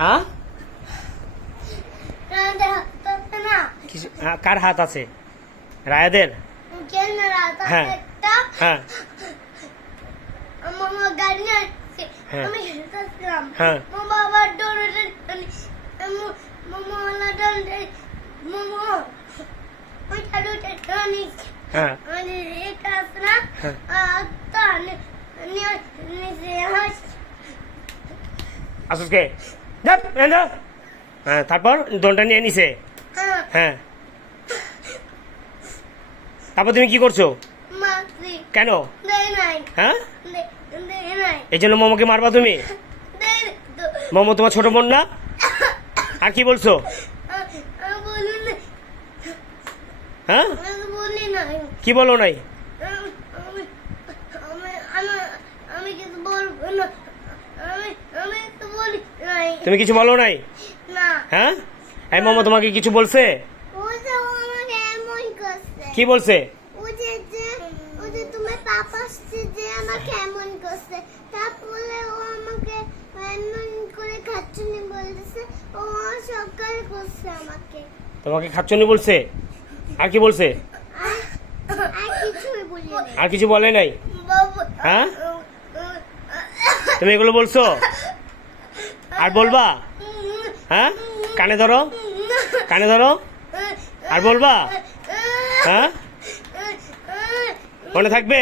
হ্যাঁ রায়াদের হাত আছে না? কার হাত আছে? রায়াদের? কেন রাত হ্যাঁ। একটা হ্যাঁ মামা গাড়ি আসছে, হ্যাঁ। আমি হেঁটেছিলাম। হ্যাঁ। মামা আবার দৌড়ে মামা মামা ওই চালুটা টনিক হ্যাঁ মানে এটা আছে না হ্যাঁ। তা নিচে হাস আসুসকে হ্যাঁ, তারপর দোলটা নিয়ে নিছে। হ্যাঁ হ্যাঁ, তারপর তুমি কি করছো? মাসি কেন? দেয় নাই, হ্যাঁ, দেয় নাই, এই জন্য মোমোকে মারবা তুমি? দেয় তো মোমো তোমার ছোট বোন না? আর কি বলছো? আমি বলি না, হ্যাঁ, আমি বলি নাই, কি বলো নাই? আমি আমি আমি আমি কিছু বলবো না, আমি আমি তো বলি নাই। তুমি কিছু বলো নাই? না, হ্যাঁ, এই মোমো তোমাকে কিছু বলছে? ও যে আমাকে এমন করছে, কি বলছে? ও যে তোমার পাপা আসছে যে আমাকে এমন করছে, তারপরে ও আমাকে এমন করে খাচ্ছুনি বলতেছে, ও সকাল করছে আমাকে, তোমাকে খাচ্ছনি বলছে? আর কি বলছে? আর কিছুই বলি নাই। আর কিছু বলে নাই? বাবা, হ্যাঁ, তুমি এগুলো বলছো? আর বলবা? হ্যাঁ, কানে ধরো, কানে ধরো, আর বলবা? হ্যাঁ, মনে থাকবে?